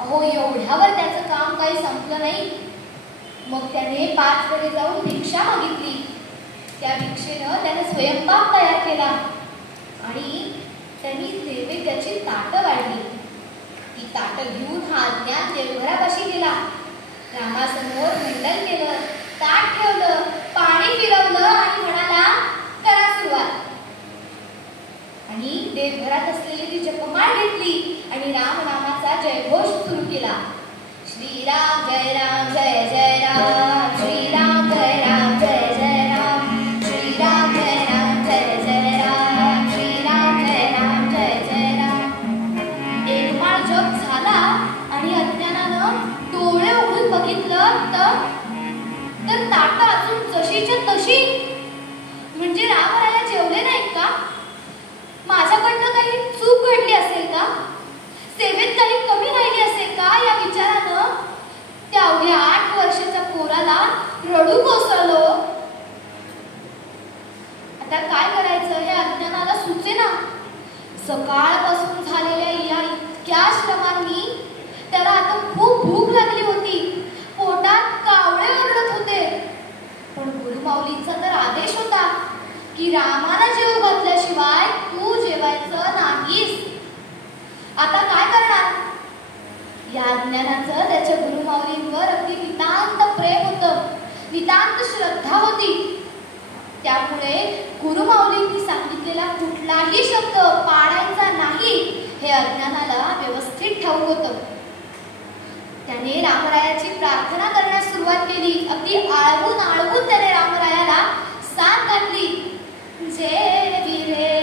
अहो, एवढ्यावर त्याचं काम काही संपलं नाही. मग त्याने 5 वेळे जाऊन भिक्षा मागितली. त्या भिक्षेनं त्याने स्वयंपाक तयार केला आणि त्यांनी नैवेद्याची ताटं वाढली. ती ताटं घेऊन हा अज्ञात देवघरापाशी गेला. रामासमोर मंडन केलं, ताट ठेवलं, पाणी फिरवलं आणि म्हणाला, करा सुरुवात. आणि देवघरात असलेली ती जपमाळ घेतली आणि रामनामाचा जयघोष सुरू केला. श्रीराम जय राम जय जय राम, श्रीराम जय राम जय जय राम, श्रीराम जय राम जय जय राम, श्रीराम जय राम जय जय राम. एक माळ जप झाला आणि अज्ञानानं डोळे उघडून बघितलं तर ताटं अजून जशीच्या तशी. म्हणजे रामराया जेवले नाहीत का? माझ्याकडनं काही चूक घडली असेल का? सेवेत काही कमी राहिली असेल का? या विचारानं त्या अवघ्या 8 वर्षाच्या पोराला रडू कोसळलो. आता काय करायचं हे अज्ञानाला सुचेना. सकाळपासून झालेल्या या इतक्या श्रमांनी त्याला आता खूप भूक लागली होती. पोटात कावळे ओरडत होते. पण गुरुमाऊलींचा तर आदेश होता की रामाला जेवू घातल्याशिवाय तू जेवायचं नाहीस. आता काय करणार? या अज्ञानाचं त्याच्या गुरुमाऊलींवर अगदी नितांत प्रेम होतं, नितांत श्रद्धा होती. त्यामुळे गुरुमाऊलींनी सांगितलेला कुठलाही शब्द पाळायचा नाही हे अज्ञानाला व्यवस्थित ठाऊक होतं. त्याने रामरायाची प्रार्थना करण्यास सुरुवात केली. अगदी आळवून त्याने रामरायाला साथ घातली. जे विरे